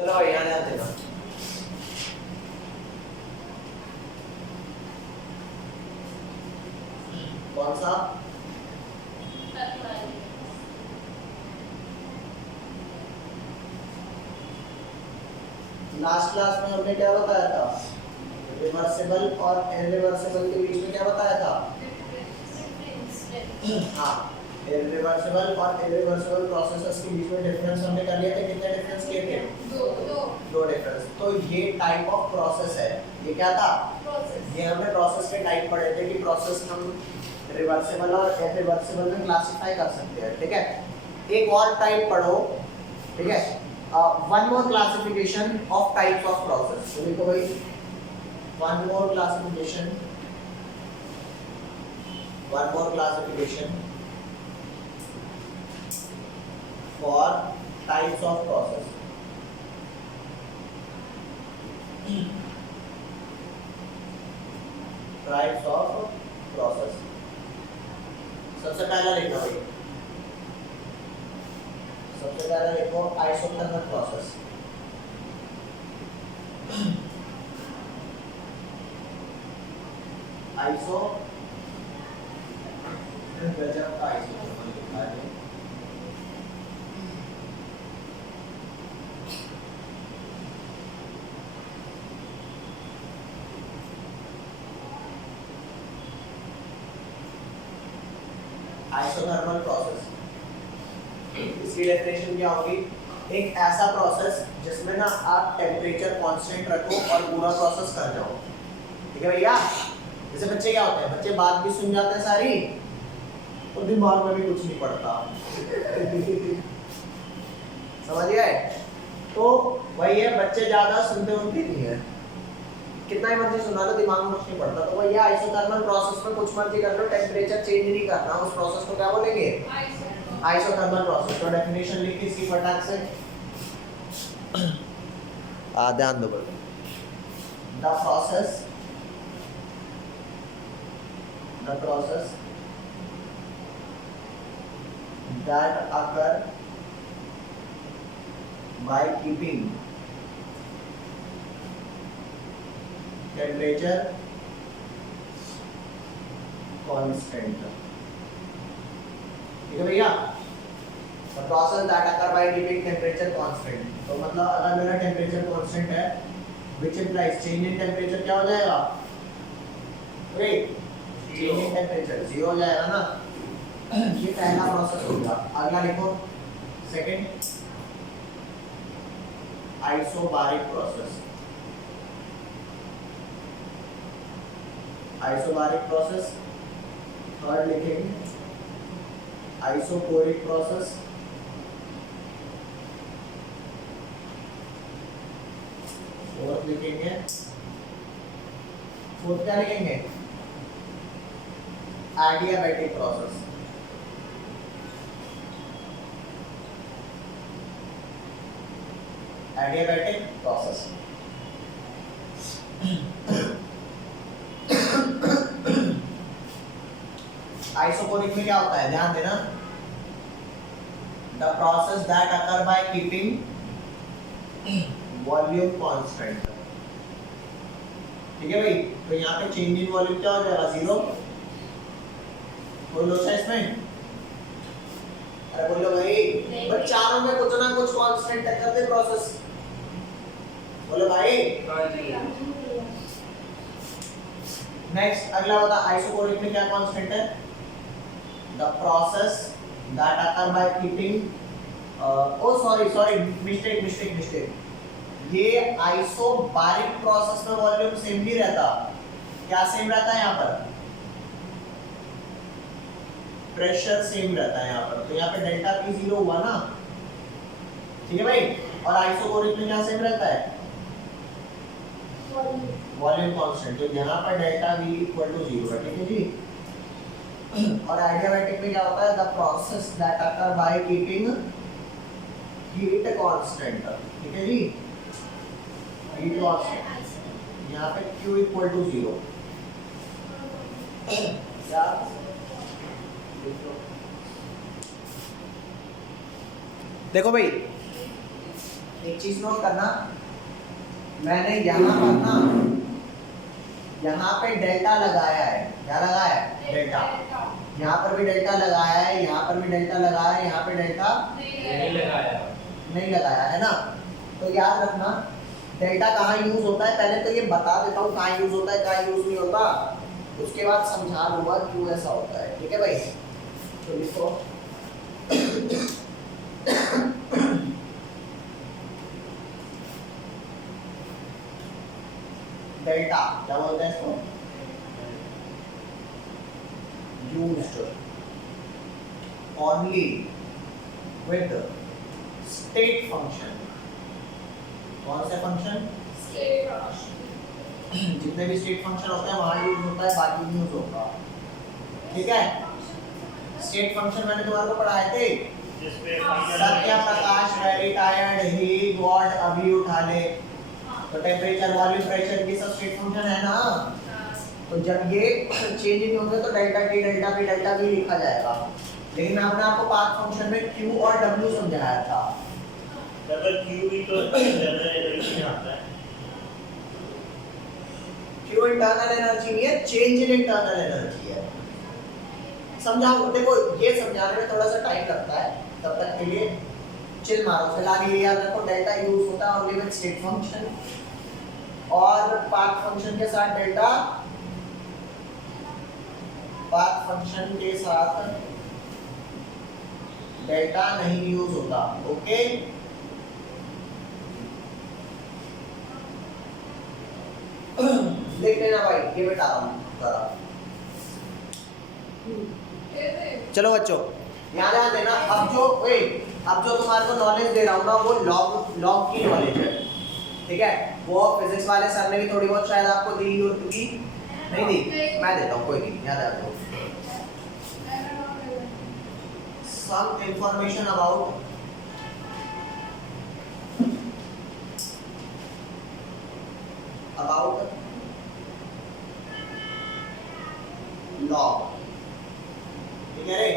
चलो भाई यहाँ ध्यान देना। कौन सा? लास्ट क्लास में हमने क्या बताया था? रिवर्सिबल और इरिवर्सिबल के बीच में क्या बताया था? हाँ, इरिवर्सिबल और इरिवर्सिबल प्रोसेसेस के बीच में डिफरेंस हमने कर लिए थे। कितने डिफरेंस किए थे? दो डिफरेंस। तो ये टाइप ऑफ प्रोसेस है। ये क्या था? प्रोसेस। ये हमने प्रोसेस के टाइप पढ़े थे कि प्रोसेस हम रिवर्सिबल और इरिवर्सिबल में क्लासिफाई कर सकते हैं। ठीक है, एक और टाइप पढ़ो। ठीक है, one more classification of types of process. तो देखो भाई, one more classification for types of process. Types of process. सबसे पहला लिखना भाई, सबसे पहला लिखो आइसोथर्मल प्रोसेस। आइसो गजब का आइसोथर्मल लिखा है। आइसोथर्मल प्रोसेस, इसकी डेफिनेशन क्या होगी? एक ऐसा प्रोसेस जिसमें ना आप टेम्परेचर कांस्टेंट रखो और पूरा प्रोसेस कर जाओ। ठीक है भैया, जैसे बच्चे क्या होते हैं, बच्चे बात भी सुन जाते हैं सारी और दिमाग में भी कुछ नहीं पड़ता। समझ गए? तो वही है, बच्चे ज्यादा सुनते उनकी नहीं है, कितना ही मर्जी सुना लो दिमाग में कुछ नहीं पड़ता। तो भैया आइसोथर्मल प्रोसेस में कुछ मर्जी कर लो, टेम्परेचर चेंज नहीं करना, उस प्रोसेस को क्या बोलेंगे? Isothermal process. तो डेफिनेशन लिखी इसकी फटाक से, ध्यान दो बोलो। The process that occur by keeping temperature constant। ठीक है भैया, the process that occur by keeping temperature constant। तो मतलब अगर मेरा टेम्परेचर कांस्टेंट है, which implies change in temperature क्या हो जाएगा? चेंज इन टेम्परेचर जीरो हो जाएगा ना। ये पहला प्रोसेस हो गया। अगला लिखो second, isobaric process. Isobaric process. Third लिखेंगे आइसोकोरिक प्रोसेस। फोर्थ लिखेंगे, फोर्थ क्या लिखेंगे? Adiabatic process. Adiabatic process. Isochoric में क्या होता है, ध्यान देना। The process that occur by keeping volume constant. ठीक है भाई, तो यहाँ पे चेंज इन वॉल्यूम क्या हो जाएगा? जीरो। बोलो सा इसमें, अरे बोलो भाई, बट चारों में कुछ ना कुछ कांस्टेंट टक्कर दे प्रोसेस। बोलो भाई। नेक्स्ट अगला होता है आइसोकोरिक में क्या कांस्टेंट है? The process that occur by keeping sorry mistake. ये आइसोबारिक प्रोसेस में वॉल्यूम सेम नहीं रहता। क्या सेम रहता है यहाँ पर? प्रेशर सेम रहता है यहाँ पर। तो यहाँ पे डेल्टा पी जीरो हुआ ना, ठीक है भाई। और आइसोकोरिक में क्या सेम रहता है? Volume constant. तो यहाँ पर delta V equal to zero है। ठीक है जी। और एडियाबैटिक में क्या होता है? The process that occur by keeping heat constant. ठीक है जी, हीट कांस्टेंट। यहाँ पे Q इक्वल टू जीरो। क्या देखो भाई, एक चीज नोट करना, मैंने यहाँ पर ना यहाँ पे डेल्टा लगाया है, क्या लगाया है? डेल्टा। यहाँ पर भी डेल्टा लगाया है, यहाँ पर भी डेल्टा लगाया है, यहाँ पे डेल्टा नहीं लगाया है ना। तो याद रखना डेल्टा कहाँ यूज होता है, पहले तो ये बता देता हूँ कहाँ यूज होता है कहाँ यूज नहीं होता, उसके बाद समझा दूंगा क्यों ऐसा होता है। ठीक है भाई, तो लिखो डेल्टा क्या बोलते हैं इसको? Used only with state function. कौन से फंक्शन? State function. जितने भी स्टेट फंक्शन होते हैं वहां यूज होता है, बाकी नहीं यूज होता। ठीक है, स्टेट फंक्शन मैंने तुम्हारे को पढ़ाए थे, Satya Prakash very tired he got अभी उठा ले। तो टेम्परेचर वॉल्यूम प्रेशर ये सब स्टेट फंक्शन है ना। तो जब ये चेंज नहीं होंगे तो डेल्टा टी डेल्टा बी लिखा जाएगा। लेकिन आपने आपको पाथ फंक्शन में q और w समझाया था। डबल q भी तो जनरल एनर्जी में आता है। q इंटरनल एनर्जी नहीं है, चेंज इन इंटरनल एनर्जी है। समझाओ, देखो ये समझाने में थोड़ा सा टाइम लगता है, तब तक के लिए चिल मारो। फिलहाल ये याद रखो डेल्टा यूज होता है ओनली विद स्टेट फंक्शन, और पाथ फंक्शन के साथ डेल्टा, पाथ फंक्शन के साथ डेल्टा नहीं यूज होता। ओके, लिख लेना भाई, ये बता रहा हूँ जरा। चलो बच्चों ध्यान देना। अब जो तुम्हारे को नॉलेज दे रहा हूँ ना वो लॉग की नॉलेज है। ठीक है, वो फिजिक्स वाले सर ने भी थोड़ी बहुत शायद आपको दी होगी, नहीं दी, मैं देता हूँ, कोई नहीं, याद रखो। Some information about log। ठीक है रे,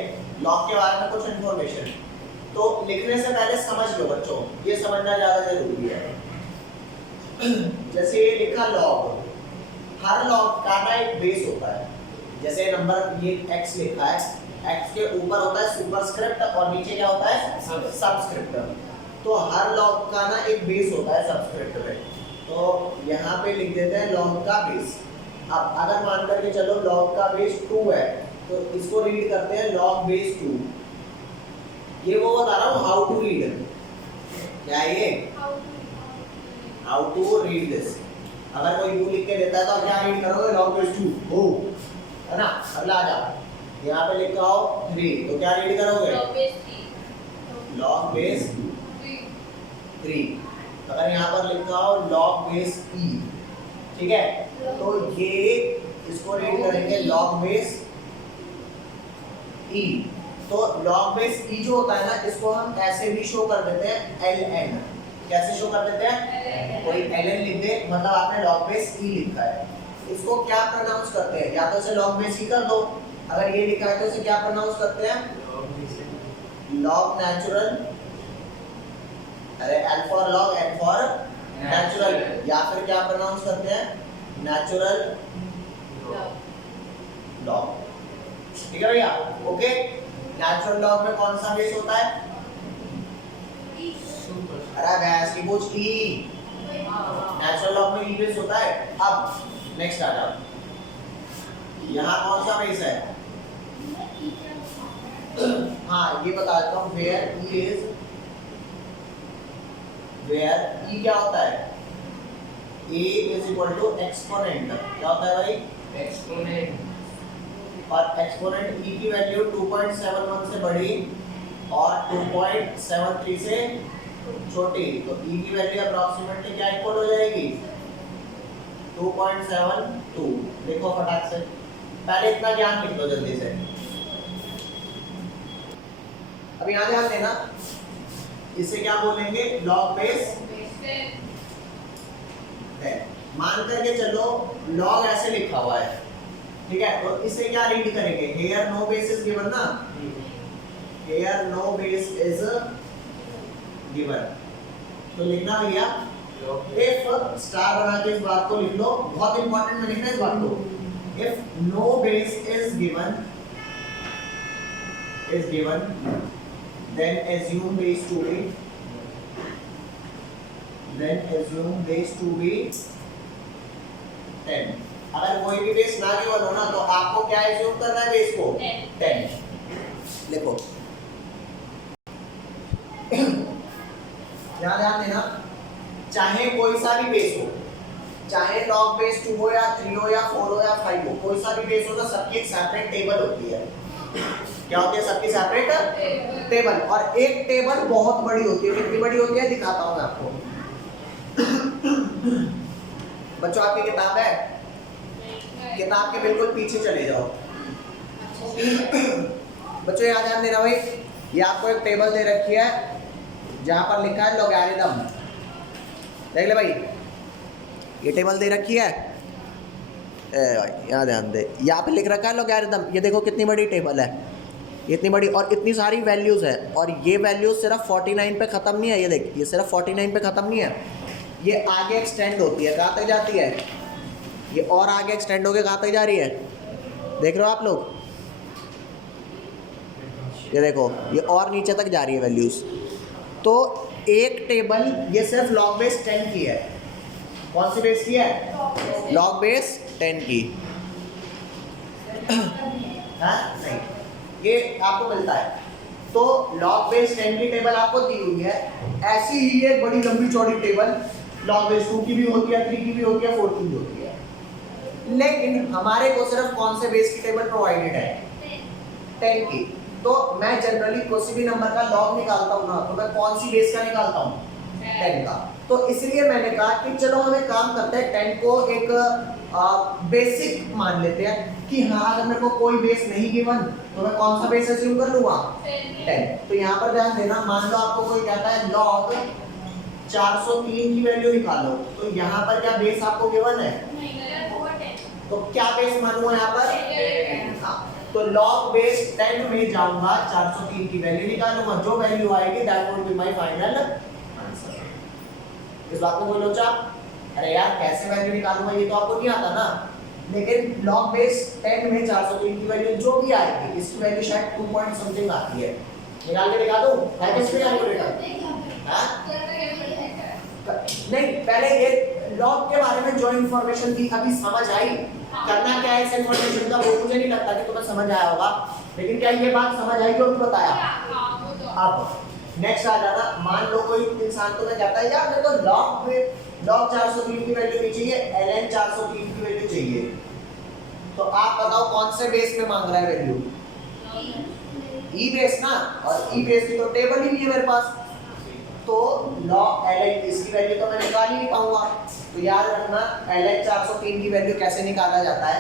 लॉग के बारे में कुछ इंफॉर्मेशन तो लिखने से पहले समझ लो बच्चों, ये समझना ज्यादा जरूरी है। जैसे ये लिखा लॉग, हर लॉग का ना एक बेस होता है। जैसे नंबर ये x लिखा है, x के ऊपर होता है सुपरस्क्रिप्ट और नीचे क्या होता है? सबस्क्रिप्ट। तो हर लॉग का ना एक बेस होता है सबस्क्रिप्ट में, तो यहाँ पे लिख देते हैं लॉग का बेस। अब अगर मान करके चलो लॉग का बेस 2 है, तो इसको रीड करते हैं लॉग बेस 2। ये वो बता रहा हूँ हाउ टू रीड, क्या ये हाउ टू रीड दिस। अगर कोई यू लिख के देता है तो क्या रीड करोगे? लॉग बेस 2 हो, है ना। अगला आ जा, यहाँ पे लिखा हो 3, तो क्या रीड करोगे? Log base 3। अगर यहाँ पर लिखा हो लॉग बेस e, ठीक है, तो ये इसको रीड करेंगे लॉग बेस e। तो लॉग बेस e जो होता है ना, इसको हम ऐसे भी शो कर देते हैं ln। कैसे शो कर देते हैं? कोई ln लिख दे, मतलब आपने लॉग बेस e लिखा है। इसको क्या प्रोनाउंस करते हैं? या तो इसे लॉग बेस e कर दो, अगर ये लिखा है तो इसे क्या प्रोनाउंस करते हैं? लॉग नेचुरल, अरे L for log, N for natural, या फिर क्या प्रोनाउंस करते हैं? Natural log. ठीक है भैया, ओके। नेचुरल लॉग में कौन सा बेस होता है? अरे भैंस की पूछ ई, नेचुरल लॉग में ई बेस होता है। अब नेक्स्ट आ जाओ, यहाँ कौन सा बेस है? हाँ, ये बता देता हूँ, where E is, where E क्या होता है? a is equal to exponent. क्या होता है भाई? एक्सपोनेंट। और एक्सपोनेंट e की वैल्यू 2.71 से बड़ी और 2.73 से छोटी, तो e की वैल्यू अप्रॉक्सीमेटली क्या इक्वल हो जाएगी? 2.72। देखो फटाक से, पहले इतना ज्ञान लिख लो जल्दी से। अब यहाँ ध्यान देना, इसे क्या बोलेंगे? Log base 10। मान करके चलो लॉग ऐसे लिखा हुआ है, ठीक है, तो इसे क्या रीड करेंगे? Here no base is given ना, here no base is given. तो लिखना भैया इफ स्टार बना के इस बात को लिख लो, बहुत इंपॉर्टेंट में लिखना है इस बात को। If no base is given then assume base to be 10। अगर कोई भी बेस ना गिवन हो ना तो आपको क्या एज्यूम करना है बेस को 10। लिखो ध्यान देना, चाहे कोई सा भी बेस हो, चाहे log बेस 2 हो या 3 हो या 4 हो या 5 हो, कोई सा भी बेस हो तो सबकी एक सेपरेट टेबल होती है। क्या होती है सबकी सेपरेट टेबल, और एक टेबल बहुत बड़ी होती है। कितनी बड़ी होती है दिखाता हूं मैं आपको। बच्चों आपकी किताब है, किताब के बिल्कुल पीछे चले जाओ। बच्चों यहाँ ध्यान देना भाई, ये आपको एक टेबल दे रखी है जहां पर लिखा है लॉगरिथम। देख ले भाई, ये टेबल दे रखी है, यहाँ ध्यान दे, यहाँ पे लिख रखा है लॉगरिथम। ये देखो कितनी बड़ी टेबल है, इतनी बड़ी, और इतनी सारी वैल्यूज़ है। और ये वैल्यूज सिर्फ 49 पे ख़त्म नहीं है। ये देख, ये सिर्फ 49 पे ख़त्म नहीं है, ये आगे एक्सटेंड होती है। कहाँ तक जाती है ये, और आगे एक्सटेंड होकर कहाँ तक जा रही है, देख रहे हो आप लोग, ये देखो, ये और नीचे तक जा रही है वैल्यूज़। तो एक टेबल ये सिर्फ लॉग बेस 10 की है। कौन सी बेस की है, लॉग बेस 10 की। हाँ नहीं, ये आपको मिलता है। तो लॉग बेस 10 की टेबल आपको दी हुई है। ऐसी ही एक बड़ी लंबी चौड़ी टेबल लॉग बेस 2 की भी होती है, 3 की भी होती है, 4 की भी होती है। लेकिन हमारे को सिर्फ कौन से बेस की टेबल प्रोवाइडेड है, 10 की। तो मैं जनरली किसी भी नंबर का लॉग निकालता हूँ ना, तो मैं कौन सी बेस का निकालता हूँ, 10 का। तो इसलिए मैंने कहा कि चलो हम एक काम करते हैं, 10 को एक बेसिक मान लेते हैं कि हाँ अगर मेरे को कोई बेस नहीं गिवन तो मैं कौन सा बेस अज्यूम कर लूँगा, 10। तो यहाँ पर ध्यान देना, मान लो आपको कोई कहता है log 403 की वैल्यू निकालो, तो यहाँ पर क्या बेस आपको गिवन है, तो क्या बेस मानूंगा यहाँ पर, हाँ, तो log बेस 10 में जाऊंगा, 403 की वैल्यू निकालूंगा, जो वैल्यू आएगी that would be my final answer. इस बात को कोई लोचा, अरे यार कैसे वैल्यू निकालूंगा, ये तो आपको नहीं आता ना। लेकिन log बेस 10 में 403 की वैल्यू जो भी आएगी, इसकी वैल्यू शायद 2 पॉइंट समथिंग आती है, निकाल के दिखा दूं, है किसमें कैलकुलेटर, हां नहीं, पहले ये log के बारे में जो इंफॉर्मेशन थी अभी समझ आई, करना क्या है इस इंफॉर्मेशन का वो मुझे नहीं लगता कि तुम्हें समझ आया होगा, लेकिन क्या ये बात समझ आई जो भी बताया। अब नेक्स्ट आ जाना, मान लो कोई इंसान तुम्हें कहता है यार मेरे को log 403 की वैल्यू नहीं चाहिए, ln 403 की वैल्यू चाहिए, तो आप बताओ कौन से बेस में मांग रहा है वैल्यू, ई बेस ना, और ई बेस की तो टेबल ही नहीं है मेरे पास, तो log ln इसकी वैल्यू तो मैं निकाल ही नहीं पाऊंगा। तो याद रखना ln 403 की वैल्यू कैसे निकाला जाता है,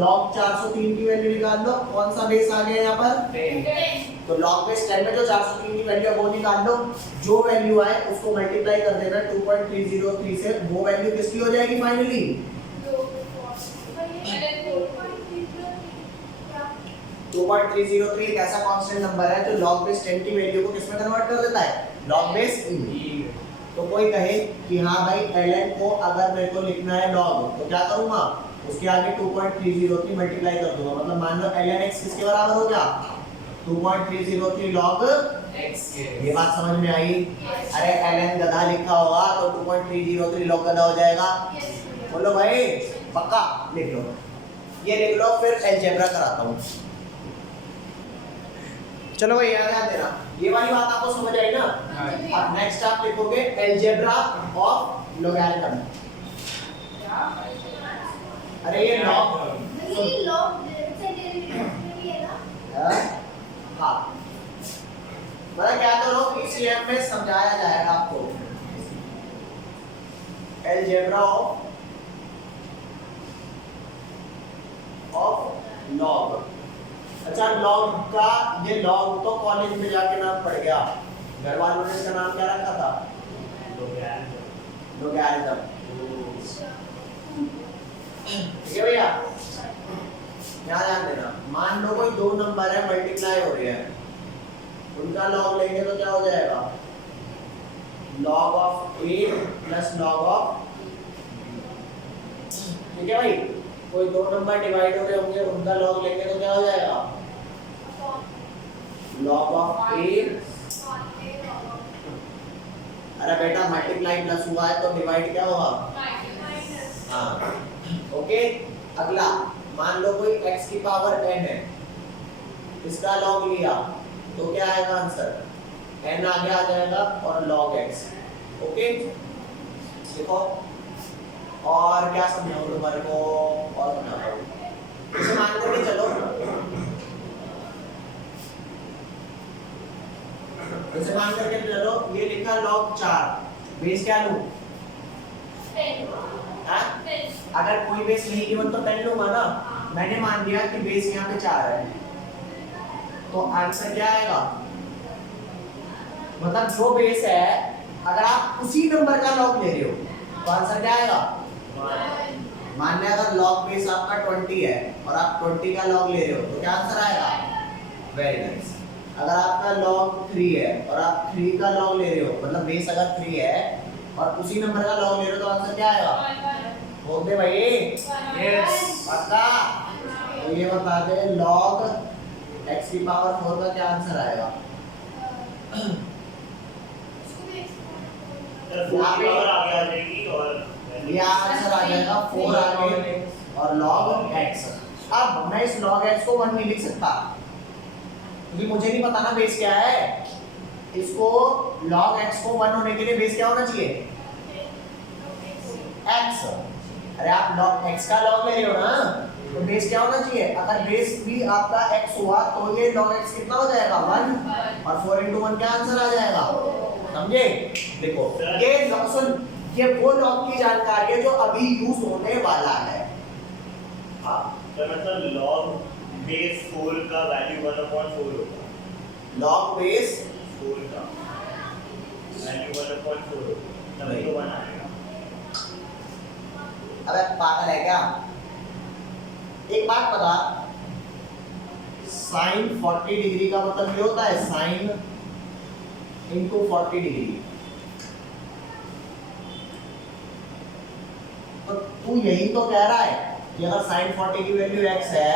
log 403 की वैल्यू निकाल लो, कौन सा बेस आ गया यहाँ पर 10, तो log बेस 10 में जो 403 की वैल्यू है वो निकाल लो, जो वैल्यू आए उसको मल्टीप्लाई कर देना 2.303 से, वो वैल्यू किसकी हो जाएगी फाइनली 2.303। एक ऐसा कांस्टेंट नंबर है जो log बेस 10 की वैल्यू को किसमें कन्वर्ट कर देता है, log बेस e। तो कोई कहे कि हाँ भाई ln को अगर मेरे को लिखना है log, तो क्या करूंगा, उसके आगे 2.303 मल्टीप्लाई कर दूंगा, मतलब मान लो ln x किसके बराबर हो गया, 2.303 log x। ये बात समझ में आई, अरे ln गधा लिखा होगा तो 2.303 log गधा हो जाएगा, बोलो भाई पक्का, लिख लो, ये लिख लो, फिर अलजेब्रा कराता हूँ। चलो भाई याद देना, ये वाली बात आपको समझ आई ना। अब नेक्स्ट आप लिखोगे अलजेब्रा ऑफ लॉगरिथम। अरे ये लॉग हाँ, मतलब क्या करो पीसीएम में समझाया जाएगा आपको अलजेब्रा ऑफ लॉग। अच्छा लॉग का, ये लॉग तो कॉलेज में जाके नाम पड़ गया, घर वालों ने इसका नाम क्या रखा था, लॉगरिथम। ठीक है भैया, यहाँ ध्यान देना, मान लो कोई दो नंबर है मल्टीप्लाई हो रहे हैं, उनका लॉग लेंगे तो क्या हो जाएगा, log of a plus log of, ठीक है भाई, कोई दो नंबर डिवाइड हो रहे होंगे उनका log लेंगे तो क्या हो जाएगा, log ऑफ a, अरे बेटा मल्टीप्लाई प्लस हुआ है तो डिवाइड क्या होगा, हाँ ओके। अगला मान लो कोई x की पावर n है, इसका log लिया तो क्या आएगा आंसर, n आगे आ जाएगा और log x, ओके। देखो और क्या समझाऊं तुम्हारे को, और समझाता हूं, इसे मान करके चलो, इसे मान करके चलो, ये लिखा log 4, बेस क्या लूं, अगर कोई बेस नहीं गिवन तो 10 लूंगा ना, मैंने मान लिया कि बेस यहाँ पे 4 है, तो आंसर क्या आएगा, मतलब जो बेस है अगर आप उसी नंबर का लॉग ले रहे हो तो आंसर क्या आएगा, मान लिया अगर लॉग बेस आपका 20 है और आप 20 का लॉग ले रहे हो तो क्या आंसर आएगा, वेरी नाइस। अगर आपका लॉग 3 है और आप 3 का लॉग ले रहे हो, मतलब बेस अगर 3 है और उसी नंबर का लॉग ले रहे हो तो आंसर क्या आएगा, बोल दे भाई, यस पक्का। तो ये बता दे log x की पावर 4 का क्या आंसर आएगा, ये आंसर आ जाएगा 4 आगे और log x। अब मैं इस log x को 1 नहीं लिख सकता क्योंकि मुझे नहीं पता ना बेस क्या है, इसको log x को 1 होने के लिए बेस क्या होना चाहिए, x। अरे आप log x का log ले रहे हो ना तो बेस क्या होना चाहिए, अगर बेस भी आपका x हुआ तो ये log x कितना हो जाएगा 1, और 4 into 1 क्या आंसर आ जाएगा, समझे। देखो ये सुन, ये वो log की जानकारी है जो अभी यूज होने वाला है, हाँ तो मतलब log बेस 4 का वैल्यू 1/4 होगा, log बेस 4 का वैल्यू 1/4 होगा, तभी तो 1 आएगा। अबे पागल है क्या, एक बात बता, साइन 40 डिग्री का मतलब ये होता है साइन इनटू 40 डिग्री, तो तू यही तो कह रहा है कि अगर साइन 40 की वैल्यू x है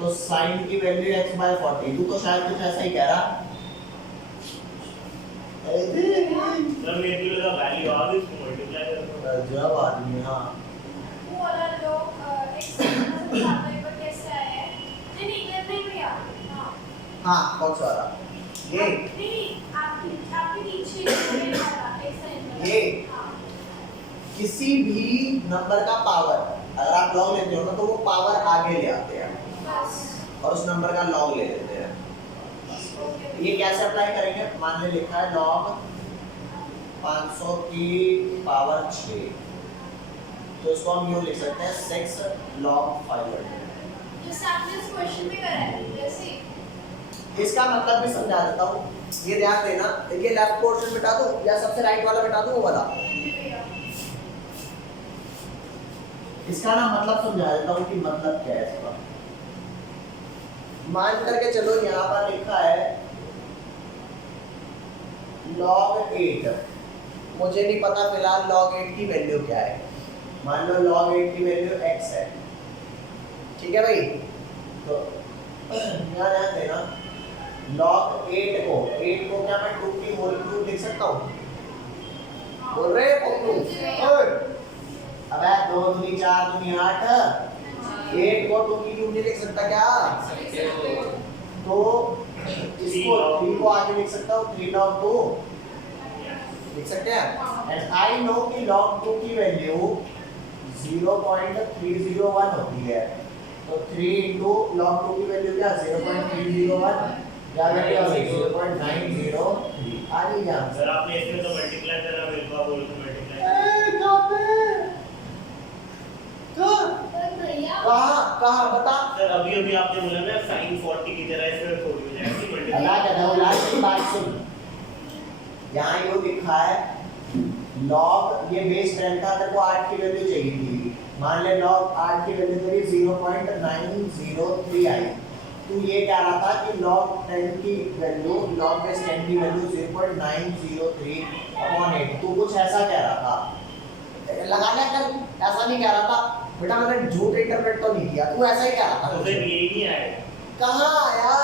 तो साइन की वैल्यू x/40, तू तो शायद कुछ ऐसा ही कह रहा। जब मेरे को लगा वैल्यू आ गई इसको मल्टीप्लाई कर दो, जब आदमी, हाँ वो वाला लोग x से सामने पर कैसे आए हैं, नहीं नहीं भैया, हाँ हाँ कौन सा वाला, ये नहीं आपके नीचे ये वाला x है, ये किसी भी नंबर का पावर अगर आप लॉग लेते हो ना तो वो पावर आगे ले आते हैं और उस नंबर का लॉग ले लेते हैं। ये कैसे अप्लाई करेंगे, मान ले लिखा है log 500 की पावर 6, तो इसको हम यूं लिख सकते हैं 6 log 500। जैसे आपने इस क्वेश्चन में करा है वैसे इसका मतलब भी समझा देता हूँ, ये ध्यान देना, ये लेफ्ट पोर्शन मिटा दो या सबसे राइट वाला मिटा दो, वो वाला, इसका ना मतलब समझा देता हूँ कि मतलब क्या है इसका। मान करके चलो यहाँ पर लिखा है log 8, मुझे नहीं पता फिलहाल log 8 की वैल्यू क्या है, मान लो log 8 की वैल्यू x है, ठीक है भाई। तो यहाँ ध्यान देना, log 8 को क्या मैं 2 की होल क्यूब लिख सकता हूँ, बोल रहे हैं अबे 2 दूनी 4 दूनी 8, 8 को 2 की क्यूब नहीं लिख सकता क्या, तो इसको 3 को आगे लिख सकता हूँ, 3 log 2 लिख सकते हैं। एंड आई नो कि log 2 की वैल्यू 0.301 होती है, तो 3 into log 2 की वैल्यू क्या 0.301, क्या वैल्यू आ गई 0.903, आ गई क्या। सर आपने इसमें तो मल्टीप्लाई करा, मेरे को बोलो तो मल्टीप्लाई कहाँ बता। सर अभी आपने बोला ना sin 40 की जगह इसमें थोड़ी हो जाएगी मल्टीप्लाई। अल्लाह का नाम लास्ट की बात सुन, यहाँ यो लिखा है log, ये बेस 10 था, तेरे को 8 की वैल्यू चाहिए थी, मान ले log 8 की वैल्यू तेरी 0.903 आई, तू ये कह रहा था कि log 10 की वैल्यू log बेस 10 की वैल्यू 0.903 कुछ ऐसा कह रहा था, लगाना कर, ऐसा नहीं कह रहा था बेटा, मैंने झूठ इंटरप्रेट तो नहीं किया, तू ऐसा ही कह रहा था। तो फिर यही नहीं आएगा। कहाँ आया?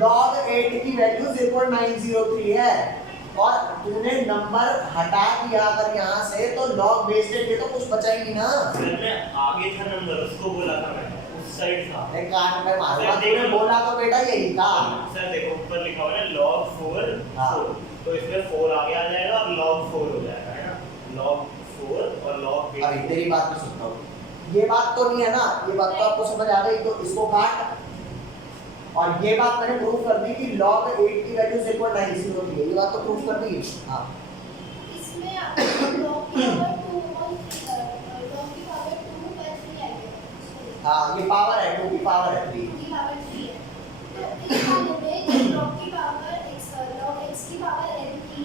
log 8 की वैल्यू 0.903 है और तूने नंबर हटा दिया अगर यहाँ से तो log बेस 10 ये तो कुछ बचा ही नहीं ना। सर मैं आगे था नंबर, उसको बोला था मैं, उस साइड था। एक कान पे मारूंगा, तूने बोला तो बेटा यही था। सर देखो ऊपर लिखा हुआ है log 4 हाँ। 4, तो इसमें 4 आगे आ जाएगा और log 4 हो जाएगा, है ना। log 4 और log 8। अभी तेरी बात में सुनता हूँ, ये बात तो नहीं है ना, ये बात तो आपको समझ आ गई, तो इसको काट। और ये बात मैंने प्रूफ कर दी कि log 8 की वैल्यू 0.903 है, ये बात तो प्रूफ कर दी। हाँ इसमें log की पावर 2 और log की पावर 2 पर 3 आएगा। हाँ ये पावर है, 2 की पावर है 3। की पावर 3 है। तो इस वाले में जब log की पावर log x की पावर n थी,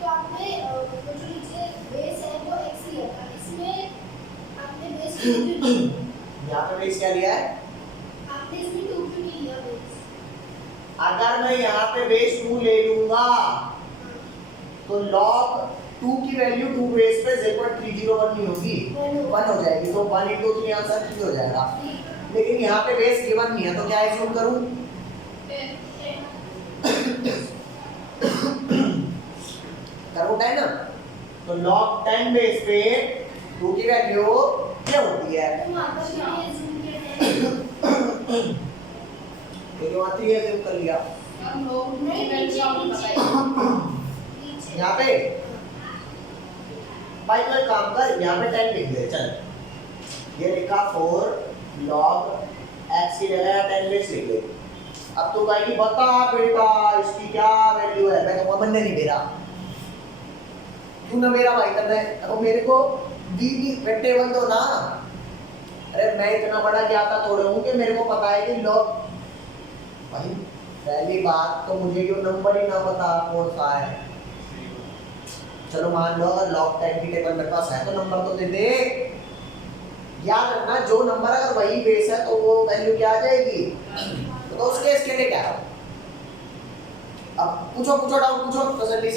तो आपने वो जो नीचे बेस है वो x लिया था। इसमें आपने बेस 2 क्यों लिया? यहाँ पे बेस क्या लिया है? आपने इसमें 2 क्यों नहीं लिया बेस? अगर मैं यहाँ पे बेस 2 ले लूंगा तो log 2 की वैल्यू 2 बेस पे 0.301 नहीं होगी, 1 हो जाएगी, तो 1 into 3 आंसर 3 हो जाएगा। लेकिन यहाँ पे बेस गिवन नहीं है, तो क्या एज्यूम करूँ? करूँ 10 ना? तो log 10 बेस पे 2 की वैल्यू क्या होती है? तो वहाँ पर मैंने assume किया था। तो वहाँ 3 एज्यूम कर लिया। नहीं, नीचे यहाँ पे भाई कोई काम कर, यहाँ पे 10 लिख दे, चल। ये लिखा 4 log x की जगह 10 बेस लिख दे। अब तू कहेगी बता बेटा इसकी क्या वैल्यू है, मैं कहूँगा बनने नहीं दे रहा, क्यों ना मेरा भाई करना है, अब मेरे को दी टेबल दो ना। अरे मैं इतना बड़ा ज्ञाता थोड़े हूँ कि मेरे को पता है कि log, भाई पहली बात तो मुझे ये नंबर ही ना बता कौन सा है। चलो मान लो अगर log 10 की टेबल मेरे पास है तो नंबर तो दे दे। याद रखना जो नंबर अगर वही बेस है तो वो वैल्यू क्या आ जाएगी, तो उस केस के लिए क्या है। अब पूछो डाउट पूछो तसल्ली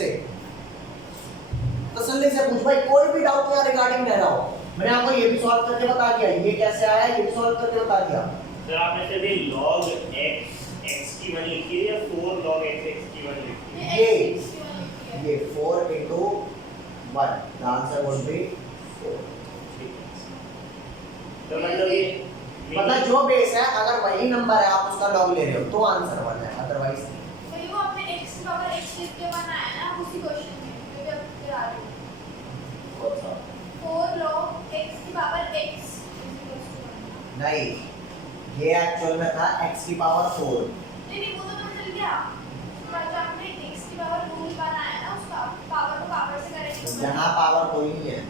से पूछ भाई, कोई भी डाउट यहाँ रिगार्डिंग रह रहा हो। मैंने आपको ये भी सॉल्व करके बता दिया, ये कैसे आया ये भी सॉल्व करके बता दिया। सर आपने सिर्फ log x की 1 लिखी है या 4 log x की 1 लिखी है? ये 4 into 1, the answer would be 4। तो मतलब ये मतलब जो बेस है अगर वही नंबर है आप उसका log ले रहे हो तो आंसर 1 है, अदरवाइज वही वो आपने x की पावर x लिख के बनाया ना उसी क्वेश्चन में, जो भी आप करा रहे हो। 4 log x की पावर x नहीं, ये एक्चुअल में था x की पावर 4। नहीं वो तो पता चल गया, पर जो आपने x की पावर 2 बनाया ना उसका पावर को पावर से करेंगे। यहाँ पावर कोई नहीं है,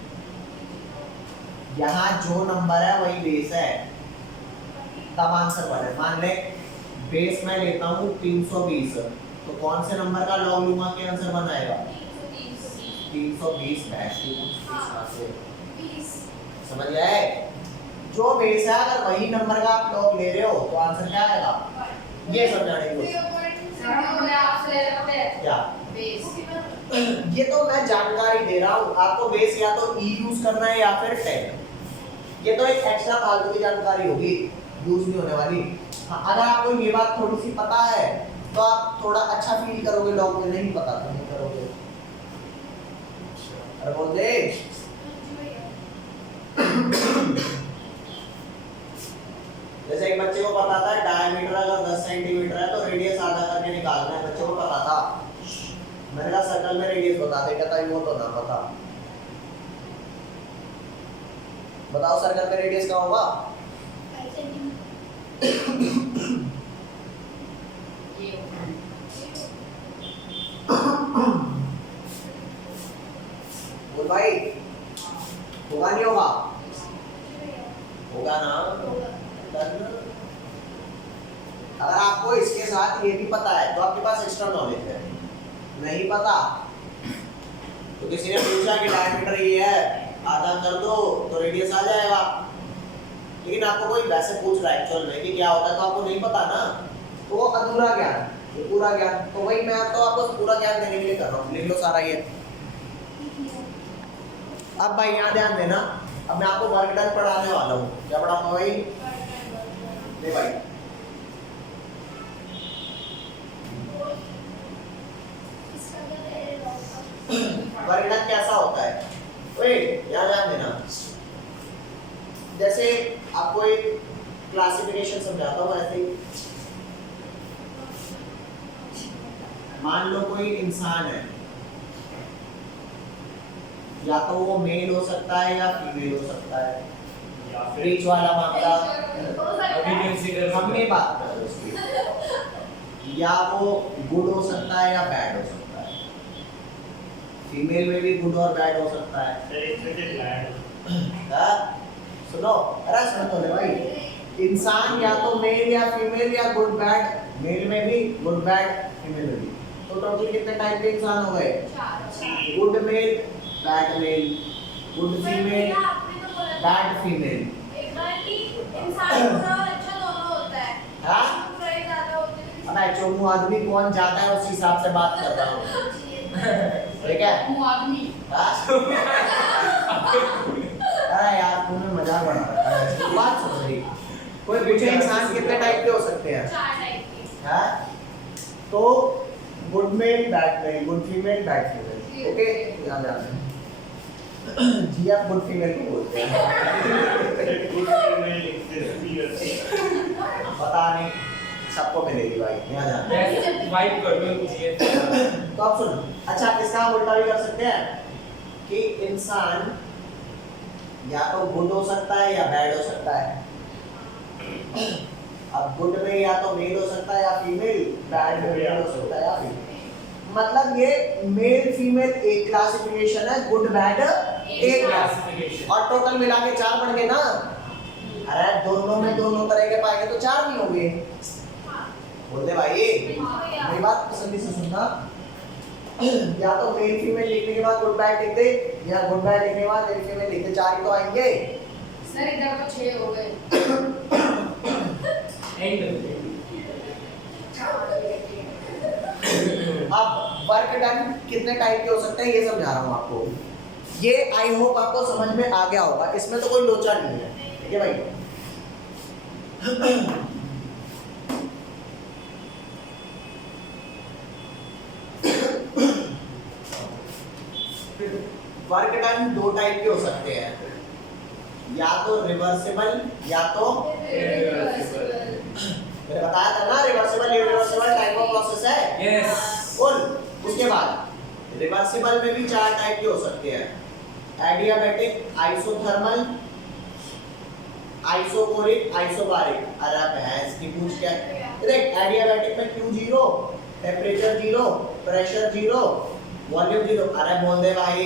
यहाँ जो नंबर है वही बेस है, तब आंसर 1 है। मान ले बेस मैं लेता हूँ 320, तो कौन से नंबर का log लूंगा कि आंसर 1 आएगा? 320 डैश 20 समझ गए? जो बेस है अगर वही नंबर का आप log ले रहे हो तो आंसर क्या आएगा, ये समझाने की कोशिश। क्या ये तो मैं जानकारी दे रहा हूँ आपको, बेस या तो ई यूज करना है या फिर 10। ये तो एक एक्स्ट्रा फालतू की जानकारी होगी, यूज नहीं होने वाली। हाँ, अगर आपको ये बात थोड़ी सी पता है तो आप थोड़ा अच्छा फील करोगे, लॉग में नहीं पता तो नहीं करोगे। अरे बोल दे जैसे एक बच्चे को पता था डायमीटर अगर 10 सेंटीमीटर है तो रेडियस आधा करके निकालना है, बच्चे को पता था। मैंने कहा सर्कल में रेडियस बता दे, कहता वो तो ना पता। बताओ सर्कल में रेडियस क्या होगा? बोल भाई, होगा नहीं होगा? होगा ना? अगर आपको इसके साथ ये भी पता है तो आपके पास एक्स्ट्रा नॉलेज है। नहीं पता तो किसी ने पूछा कि डायमीटर ये है, आधा कर दो तो रेडियस आ जाएगा, लेकिन आपको कोई वैसे पूछ रहा है एक्चुअल में कि क्या होता है तो आपको नहीं पता ना, तो वो अधूरा ज्ञान, ये पूरा ज्ञान। तो वही मैं तो आपको पूरा ज्ञान देने के लिए कर रहा हूँ, लिख लो सारा ये। अब भाई यहाँ ध्यान देना, अब मैं आपको वर्क डन पढ़ाने वाला हूँ। क्या पढ़ाऊंगा भाई? ले भाई, वर्क डन कैसा होता है? ओए यहाँ ध्यान देना, जैसे आपको एक क्लासिफिकेशन समझाता हूँ ऐसे ही। मान लो कोई इंसान है, या तो वो मेल हो सकता है या फीमेल हो सकता है, या फिर बीच वाला मामला अभी कंसीडर हमने बात कर ली उसकी। या वो गुड हो सकता है या बैड हो सकता है, फीमेल में भी गुड और बैड हो सकता है। हाँ? सुनो, अरे सुनो तो ले भाई, इंसान या तो मेल या फीमेल या गुड बैड, मेल में भी गुड बैड, फीमेल में भी। तो टोटल कितने टाइप के इंसान हो गए? Good male, bad male, good female, bad female. हाँ? अब चोमू आदमी कौन जाता है उस हिसाब से बात कर रहा हूँ, ठीक है? हाँ? अरे यार तुमने मजाक बना रखा है, बात सुन रही। कोई पूछे इंसान कितने टाइप के हो सकते हैं? 4 टाइप के। हाँ? तो good male, bad male, good female, bad female, okay? ध्यान देना। जी आप गुड फीमेल को बोलते हैं। पता नहीं, सबको मिलेगी भाई, यहाँ जाना। वाइप कर दो मुझे। तो आप सुनो, अच्छा इसका हम उल्टा भी कर सकते हैं कि इंसान या तो गुड हो सकता है या बैड हो सकता है। अब गुड में या तो मेल हो सकता है या फीमेल, बैड में मेल हो सकता है या फीमेल। मतलब ये मेल फीमेल एक क्लासिफिकेशन है, गुड बैड एक क्लासिफिकेशन, और टोटल मिला के 4 बन गए ना। अरे दोनों में दोनों तरह के पाएंगे तो 4 नहीं होंगे। बोल दे भाई, मेरी बात तसल्ली से सुनना। या तो मेल फीमेल लिखने के बाद गुड बैड लिख दे, या गुड बैड लिखने के बाद मेल फीमेल लिख दे, 4 ही तो आएंगे। सर इधर तो 6 हो गए। एंड अब वर्क डन कितने टाइप के हो सकते हैं ये समझा रहा हूँ आपको। ये आई होप आपको समझ में आ गया होगा, इसमें तो कोई लोचा नहीं है, ठीक है भाई? वर्क डन 2 टाइप के हो सकते हैं, या तो रिवर्सिबल या तो मैंने बताया था ना, reversible irreversible type of process है। यस। बोल। उसके बाद रिवर्सिबल में भी 4 टाइप के हो सकते हैं, एडियाबैटिक, आइसोथर्मल, आइसोकोरिक, आइसोबारिक। अरे भैंस की पूछ क्या? देख, एडियाबैटिक में Q0, टेम्परेचर 0, प्रेशर 0, वॉल्यूम 0। अरे बोल दे भाई।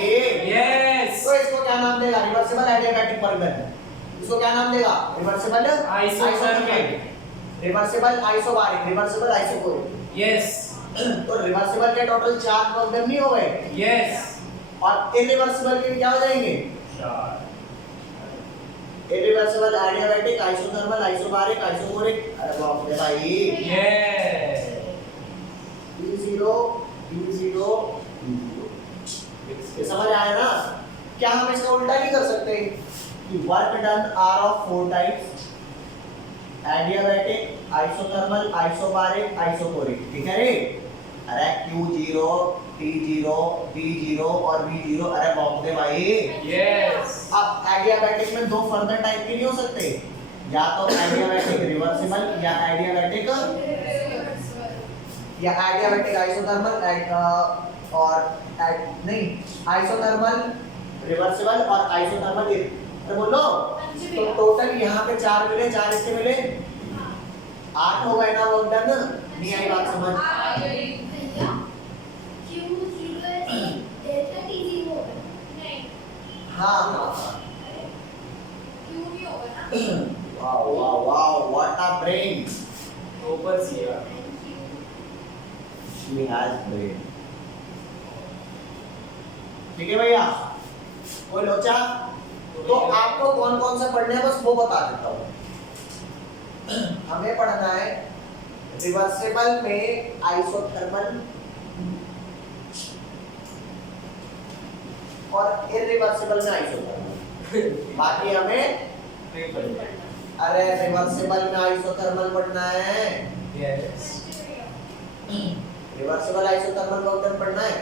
यस। तो इसको क्या नाम देगा? Reversible adiabatic burger. इसको क्या नाम देगा? Reversible isothermal, reversible isobaric, reversible isochoric. Yes. तो रिवर्सिबल के टोटल 4 प्रॉब्लम नहीं हो गए, यस। और इरिवर्सिबल के क्या हो जाएंगे? 4। Irreversible adiabatic, isothermal, isobaric, isochoric. अरे बाप रे भाई। यस। P0, P0, ये समझ आया ना? क्या हम इसका उल्टा नहीं कर सकते कि work done are of 4 types, adiabatic, isothermal, isobaric, isochoric, ठीक है रे? अरे Q0, T0, P0 और V0। अरे बाप रे भाई। यस। अब एडियाबैटिक में 2 फर्दर टाइप के नहीं हो सकते, या तो एडियाबैटिक रिवर्सिबल या एडियाबैटिक आइसोथर्मल और नहीं आइसोथर्मल रिवर्सिबल और आइसोथर्मल। अरे बोलो, तो टोटल यहाँ पे 4 मिले, 4 इसके मिले, 8 हो गए ना वर्क डन। नहीं आई बात समझ? हाँ हाँ। Wow wow wow, what a brain. ऊपर सिया। She has brain। ठीक है भैया, कोई लोचा? तो आपको कौन कौन से पढ़ने हैं बस वो बता देता हूँ। हमें पढ़ना है रिवर्सिबल में आइसोथर्मल, और इरिवर्सिबल में आइसोथर्मल। बाकी हमें नहीं पढ़ना। अरे रिवर्सिबल में आइसोथर्मल पढ़ना है, यस। रिवर्सिबल आइसोथर्मल वर्क पढ़ना है,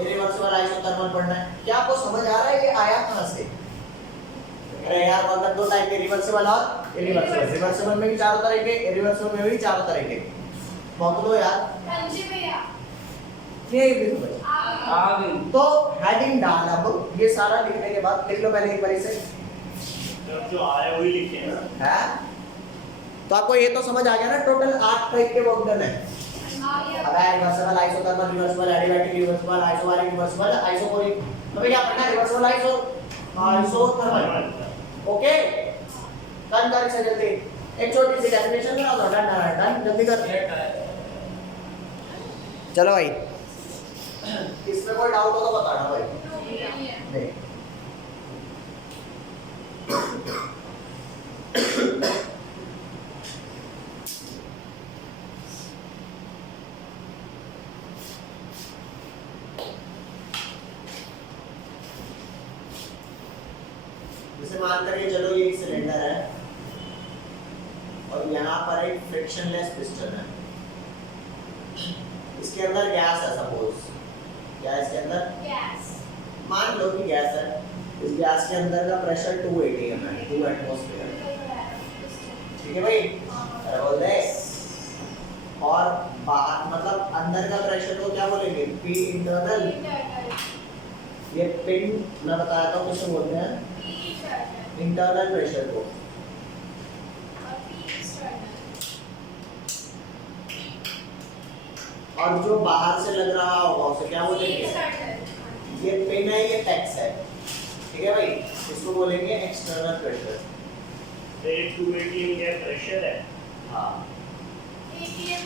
इरिवर्सिबल आइसोथर्मल पढ़ना है। क्या आपको समझ आ रहा है ये आया कहां से? अरे यार मतलब दो टाइप के रिवर्सिबल और इरिवर्सिबल। रिवर्सिबल में भी चारों तरह के, इरिवर्सिबल में भी चारों तरह के। बहुत दो यार ये भी समझ आ गई। तो हेडिंग डाल। अब ये सारा लिखने के बाद लिख लो पहले एक बार इसे, तो जो आ रहा है वही लिखे ना। है तो आपको ये तो समझ आ गया ना टोटल 8 टाइप के वर्क डन है। अब reversible isothermal, reversible adiabatic, reversible isobaric, reversible isochoric. तो भैया अपना रिवर्सिबल आइसोथर्मल। ओके डन कर इसे जल्दी। एक छोटी सी डेफिनेशन बना दो। डन जल्दी कर। चलो भाई इसमें कोई डाउट हो तो बताना भाई। नहीं जैसे मान करके चलो ये एक सिलेंडर है और यहाँ पर एक फ्रिक्शनलेस पिस्टन है। इसके अंदर गैस है, सपोज क्या है इसके अंदर, मान लो कि गैस है। इस गैस के अंदर का प्रेशर 2 atm है, 2 एटमॉस्फेयर। ठीक है भाई, अरे बोल दे। और बाहर मतलब अंदर का प्रेशर को क्या बोलेंगे, P इंटरनल। ये पिन मैं बताया था किसको बोलते हैं, इंटरनल प्रेशर को। और जो बाहर से लग रहा होगा उसे क्या बोलेंगे, ये पिन है, ये टैक्स है। ठीक है भाई, इसको बोलेंगे एक्सटर्नल प्रेशर। तो ये 2 atm क्या प्रेशर है? हाँ ATM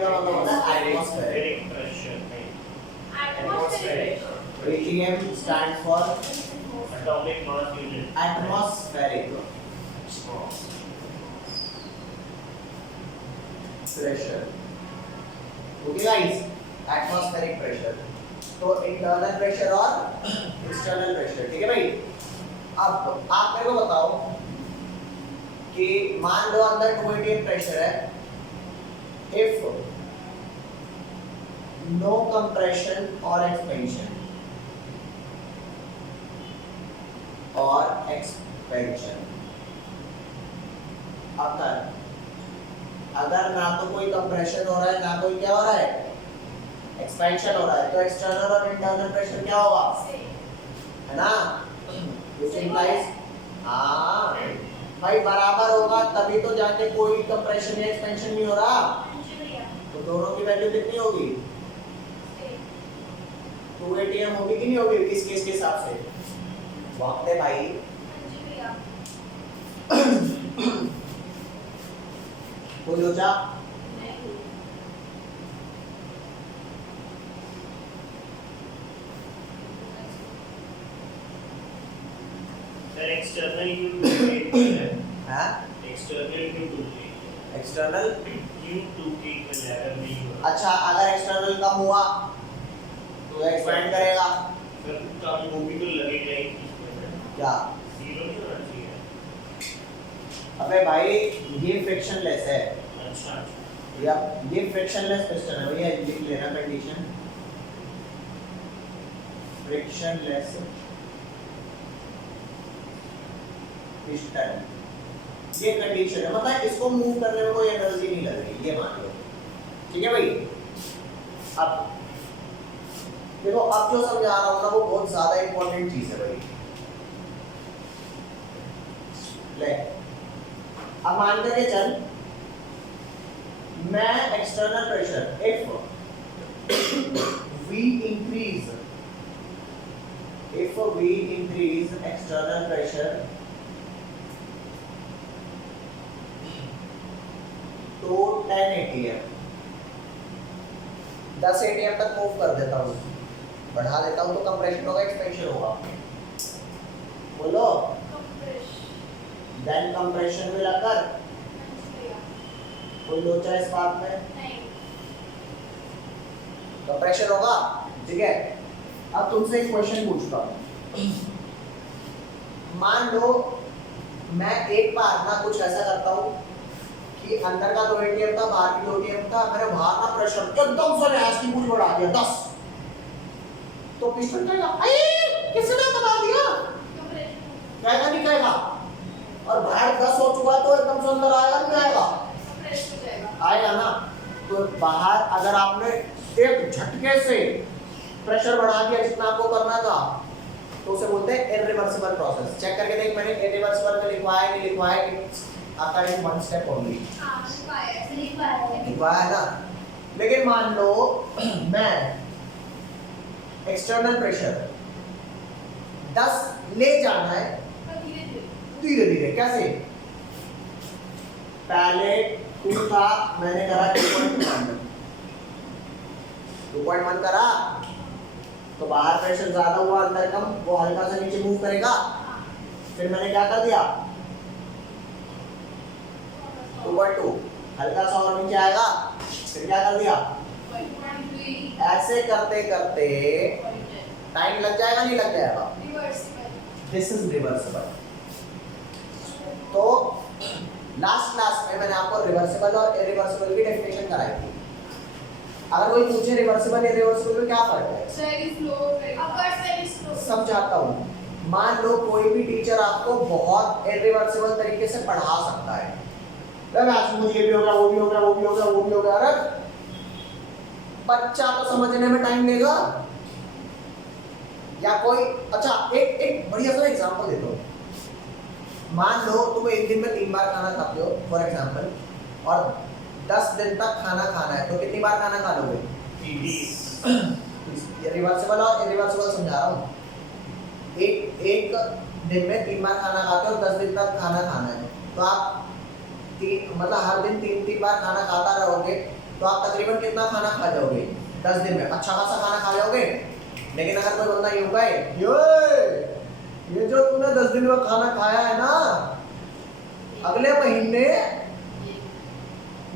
का मतलब होता है एटमॉस्फेरिक प्रेशर नहीं, ATM stand for atomic mass unit. Atmospheric pressure. Okay guys, atmospheric pressure. तो इंटरनल प्रेशर और एक्सटर्नल प्रेशर। ठीक है भाई, अब आप मेरे को बताओ कि मान लो अंदर 2 atm प्रेशर है। इफ नो कंप्रेशन और एक्सपेंशन अगर ना तो कोई कंप्रेशन हो रहा है ना कोई क्या हो रहा है, एक्सपेंशन हो रहा है, तो एक्सटर्नल और इंटरनल प्रेशर क्या होगा, है ना। which implies हाँ भाई बराबर होगा तभी तो जाके कोई कंप्रेशन या एक्सपेंशन नहीं हो रहा। तो दोनों की वैल्यू कितनी होगी, 2 atm होगी कि नहीं होगी इस केस के हिसाब से। वक्त है भाई। कोई सोचा सर एक्सटर्नल Q2 है, हां एक्सटर्नल Q2 एक्सटर्नल Q2 की लेवल नहीं हो रहा। अच्छा अगर एक्सटर्नल कम हुआ तो एक्सपेंड करेगा, सर कम वो भी तो लगेगा ही इसमें, क्या 0 नहीं होना चाहिए। अबे भाई ये फ्रिक्शनलेस है। अच्छा या ये फ्रिक्शनलेस पिस्टन है भैया, लिख लेना कंडीशन फ्रिक्शनलेस पिस्टन। ये कंडीशन है, मतलब इसको मूव करने में कोई एनर्जी नहीं लग रही, ये मान लो। ठीक है भाई, अब देखो अब जो समझा रहा हूं ना वो बहुत ज्यादा इंपॉर्टेंट चीज है भाई। ले अब मान करके चल मैं external pressure if we increase external pressure तो 10 atm 10 atm तक मूव कर देता हूँ, बढ़ा देता हूँ तो कंप्रेशन होगा एक्सपेंशन होगा, बोलो। Then compression will occur। कोई लोचा इस बात में, कंप्रेशन होगा, ठीक है। अब तुमसे एक क्वेश्चन पूछता हूँ। मान लो मैं एक बार ना कुछ ऐसा करता हूँ कि अंदर का 2 एटीएम था, बाहर की 2 एटीएम था, मैंने बाहर का प्रेशर एकदम से गैस की पूछ बढ़ा दिया 10, तो पिस्टन कहेगा अरे किसने बता दिया, कहेगा नहीं कहेगा, और बाहर 10 हो चुका तो एकदम से अंदर आएगा नहीं आएगा, आएगा ना। तो बाहर अगर आपने एक झटके से प्रेशर बढ़ा दिया जितना आपको करना था, तो उसे बोलते हैं इरिवर्सिबल प्रोसेस। चेक करके देख मैंने इरिवर्सिबल में लिखवाया नहीं लिखवाया कि आता है 1 स्टेप ओनली, लिखवाया है ना। लेकिन मान लो मैं एक्सटर्नल प्रेशर 10 ले जाना है धीरे धीरे, कैसे, पहले 2 था मैंने करा 2.1 करा तो बाहर प्रेशर ज्यादा हुआ अंदर कम, वो हल्का सा नीचे मूव करेगा, फिर मैंने क्या कर दिया 2.2 हल्का सा और नीचे आएगा, फिर क्या कर दिया, ऐसे करते करते टाइम लग जाएगा नहीं लग जाएगा, दिस इज रिवर्सिबल। तो लास्ट क्लास में मैंने आपको रिवर्सिबल और इरिवर्सिबल की डेफिनेशन कराई थी। अगर कोई पूछे रिवर्सिबल इरिवर्सिबल में क्या फर्क है, समझाता हूँ। मान लो कोई भी टीचर आपको बहुत इरिवर्सिबल तरीके से पढ़ा सकता है, मुझे ये भी होगा वो भी होगा वो भी होगा वो भी होगा, अरे बच्चा तो समझने में टाइम लेगा। या कोई अच्छा एक बढ़िया सा एग्जांपल देता हूँ। मान लो तुम एक दिन में 3 बार खाना खाते हो फॉर एग्जांपल, और 10 दिन तक खाना खाना है, तो कितनी बार खाना खा लोगे, 30। ये रिवर्सिबल और इरिवर्सिबल समझा रहा हूँ। एक दिन में 3 बार खाना खाते हो और 10 दिन तक खाना खाना है, तो आप मतलब हर दिन 3 बार खाना खाता रहोगे, तो आप तकरीबन कितना खाना खा जाओगे 10 दिन में, अच्छा खासा खाना खा जाओगे। लेकिन अगर कोई बंदा यूं कहे ये जो तूने 10 दिन में खाना खाया है ना, अगले महीने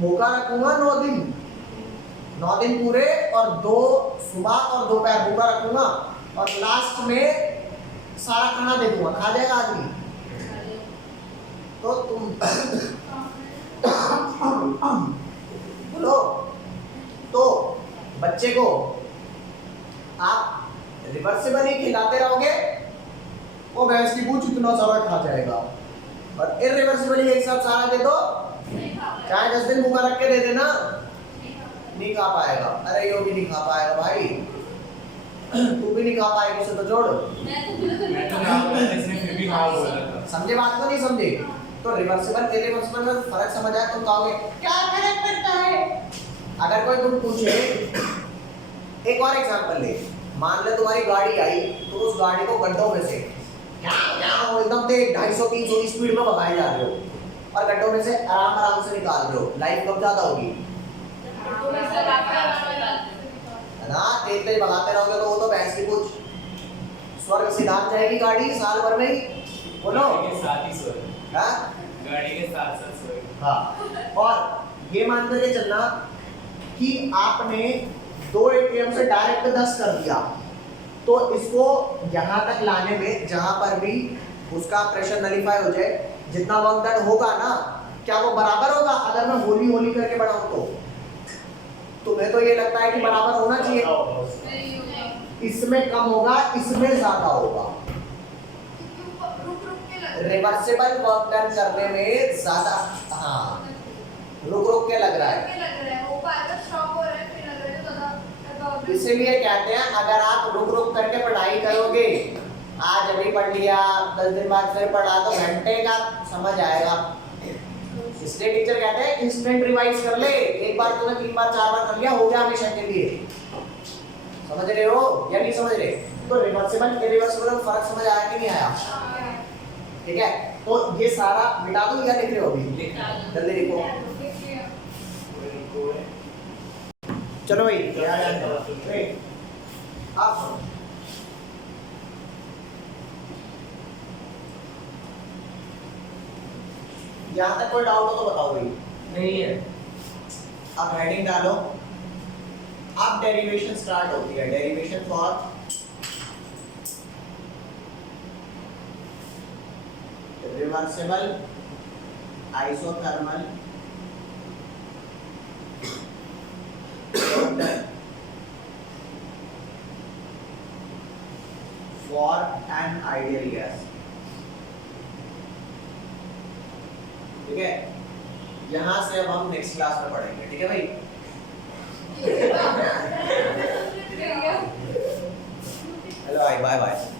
भूखा रखूंगा 9 दिन पूरे, और 2 सुबह और दोपहर भूखा रखूंगा, और लास्ट में सारा खाना दे दूंगा, खा जाएगा आदमी। तो तुम बोलो, तो बच्चे को आप रिवर्सिबल ही खिलाते रहोगे, वो भैंस की पूंछ इतना सारा खा जाएगा, और इरिवर्सिबल ही एक साथ सारा दे दो, चाहे 10 दिन भूखा रख के दे देना, नहीं खा पाएगा। अरे यो भी नहीं खा पाएगा भाई, तू भी नहीं खा पाएगी, उसे तो जोड़। समझे बात को नहीं समझे? तो रिवर्सिबल इरिवर्सिबल में फर्क समझ आया, तुम कहोगे क्या फर्क पड़ता है। अगर कोई तुम पूछे, एक और एग्जांपल ले, मान ले तुम्हारी गाड़ी आई, तो उस गाड़ी को गड्ढों में से एकदम तेज 250-300 की स्पीड में भगाए जा रहे हो, और गड्ढों में से आराम से निकाल रहे हो, लाइफ कब ज्यादा होगी ना, तेज भगाते रहोगे तो वो तो भैंस की पूछ स्वर्ग सिधार जाएगी गाड़ी साल भर में ही। बोलो गाड़ी के साथ स्वर्ग। हाँ, और ये मान करके चलना कि आपने 2 एटीएम से डायरेक्ट 10 कर दिया, तो इसको यहाँ तक लाने में जहाँ पर भी उसका प्रेशर नलीफाई हो जाए, जितना वर्क डन होगा ना, क्या वो बराबर होगा? अगर मैं होली होली करके बढ़ाऊं तो तुम्हें तो ये लगता है कि बराबर होना चाहिए, इसमें कम होगा, इसमें ज्यादा होगा। रिवर्सिबल वर्क डन करने में ज्यादा, हाँ, रुक के लग रहा है, इसीलिए कहते हैं अगर आप रुक करके पढ़ाई करोगे, आज अभी पढ़ लिया 10 दिन बाद फिर पढ़ा, तो घंटे का समझ आएगा। इसलिए टीचर कहते हैं इंस्टेंट रिवाइज कर ले, एक बार तूने 3 बार 4 बार कर लिया, हो गया हमेशा के लिए। समझ रहे हो या नहीं समझ रहे? तो रिवर्सिबल इरिवर्सिबल में फर्क समझ आया कि नहीं आया? ठीक है, तो ये सारा मिटा दूं या लिख रहे हो अभी? जल्दी लिखो। चलो भाई, आप यहाँ तक कोई डाउट हो तो बताओ भाई। नहीं है। आप हेडिंग डालो, अब डेरिवेशन स्टार्ट होती है। Derivation for irreversible isothermal for an ideal gas. ठीक है, यहाँ से अब हम नेक्स्ट क्लास में पढ़ेंगे, ठीक है भाई? Hello, bye bye.